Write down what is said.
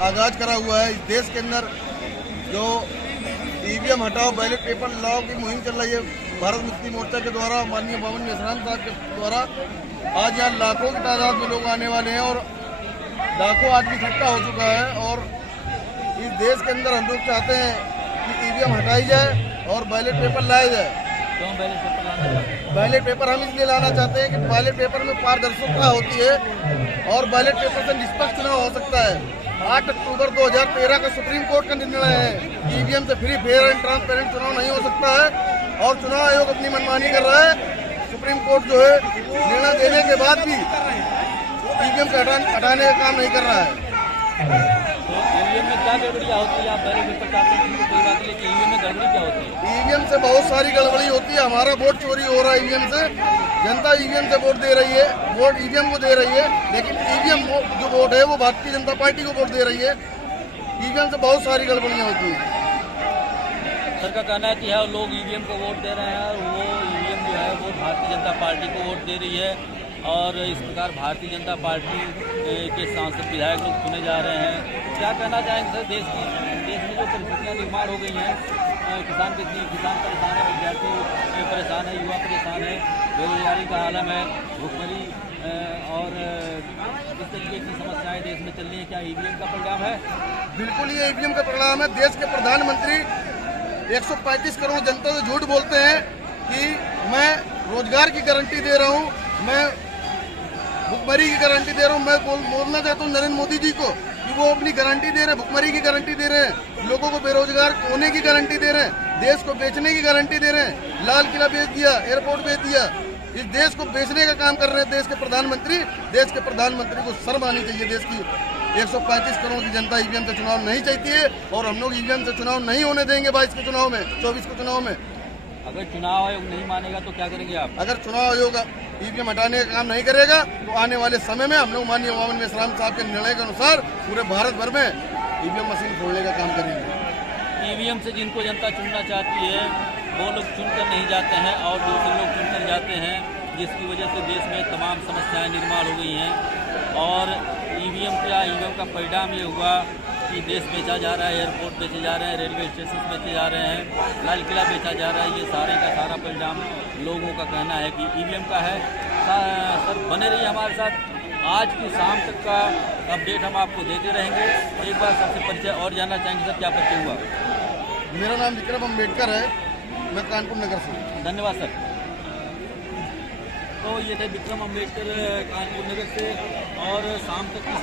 आगाज करा हुआ है। इस देश के अंदर जो ईवीएम हटाओ बैलेट पेपर लाओ की मुहिम चल रही है भारत मुक्ति मोर्चा के द्वारा, माननीय बावन मेश्राम साहब के द्वारा, आज यहाँ लाखों की तादाद में लोग आने वाले हैं और लाखों आदमी इकट्ठा हो चुका है। और इस देश के अंदर हम लोग चाहते हैं कि ईवीएम हटाई जाए और बैलेट पेपर लाया जाए। क्यों बैलेट पेपर लाना चाहते हैं? बैलेट पेपर हम इसलिए लाना चाहते हैं कि बैलेट पेपर में पारदर्शिता होती है और बैलेट पेपर से निष्पक्ष चुनाव हो सकता है। 8 अक्टूबर 2013 का सुप्रीम कोर्ट का निर्णय है, ईवीएम से फ्री, फेयर एंड ट्रांसपेरेंट चुनाव नहीं हो सकता है और चुनाव आयोग अपनी मनमानी कर रहा है। सुप्रीम कोर्ट जो है निर्णय देने के बाद भी ईवीएम को हटाने का काम नहीं कर रहा है। तो ईवीएम में क्या गड़बड़ियाँ होती है? आप बैलेट पेपर चाहते हैं तो कोई बात नहीं, लेकिन ईवीएम में गड़बड़ी क्या होती है? ईवीएम से बहुत सारी गड़बड़ी होती है। हमारा वोट चोरी हो रहा है ईवीएम से। जनता ईवीएम से वोट दे रही है, वोट ईवीएम को दे रही है, लेकिन ईवीएम जो वोट है वो भारतीय जनता पार्टी को वोट दे रही है। ईवीएम से बहुत सारी गड़बड़ियाँ होती हैं। सर का कहना है कि है लोग ईवीएम को वोट दे रहे हैं और वो ईवीएम जो है वो भारतीय जनता पार्टी को वोट दे रही है और इस प्रकार भारतीय जनता पार्टी के सांसद विधायक लोग चुने जा रहे हैं। क्या कहना चाहेंगे सर, देश में जो परिस्थितियाँ निर्माण हो गई हैं, किसान परेशान है, विद्यार्थी परेशान है, युवा परेशान है, बेरोजगारी का आलम है, भुखमरी और इस तरीके की समस्याएं देश में चल रही है, क्या ईवीएम का परिणाम है? बिल्कुल ये ईवीएम का परिणाम है। देश के प्रधानमंत्री 135 करोड़ जनता से झूठ बोलते हैं कि मैं रोजगार की गारंटी दे रहा हूँ, मैं भुखमरी की गारंटी दे रहा हूँ। मैं बोलना चाहता हूँ नरेंद्र मोदी जी को कि वो अपनी गारंटी दे रहे हैं, भुखमरी की गारंटी दे रहे हैं, लोगों को बेरोजगार होने की गारंटी दे रहे हैं, देश को बेचने की गारंटी दे रहे हैं। लाल किला बेच दिया, एयरपोर्ट बेच दिया, इस देश को बेचने का काम कर रहे हैं देश के प्रधानमंत्री। देश के प्रधानमंत्री को शर्म आनी चाहिए। देश की 135 करोड़ की जनता ईवीएम से चुनाव नहीं चाहती है और हम लोग ईवीएम से चुनाव नहीं होने देंगे 22 के चुनाव में, 24 के चुनाव में। अगर चुनाव आयोग नहीं मानेगा तो क्या करेंगे आप? अगर चुनाव आयोग ईवीएम हटाने का काम नहीं करेगा तो आने वाले समय में हम लोग माननीय बावन मेश्राम साहब के निर्णय के अनुसार पूरे भारत भर में ईवीएम मशीन खोलने का काम करेंगे। ईवीएम से जिनको जनता चुनना चाहती है वो लोग चुनकर नहीं जाते हैं और दूसरे लोग चुनकर जाते हैं, जिसकी वजह से देश में तमाम समस्याएं निर्माण हो गई हैं। और ईवीएम का परिणाम ये हुआ कि देश बेचा जा रहा है, एयरपोर्ट बेचे जा रहे हैं, रेलवे स्टेशन बेचे जा रहे हैं, लाल किला बेचा जा रहा है। ये सारे का सारा परिणाम लोगों का कहना है कि ईवीएम का है। सर बने रहिए हमारे साथ, आज की शाम तक का अपडेट हम आपको देते रहेंगे। एक बार सबसे परिचय और जानना चाहेंगे सर, क्या परिचय हुआ? मेरा नाम विक्रम अम्बेडकर है, मैं कानपुर नगर से। धन्यवाद सर। तो ये थे विक्रम अम्बेडकर कानपुर नगर से और शाम तक की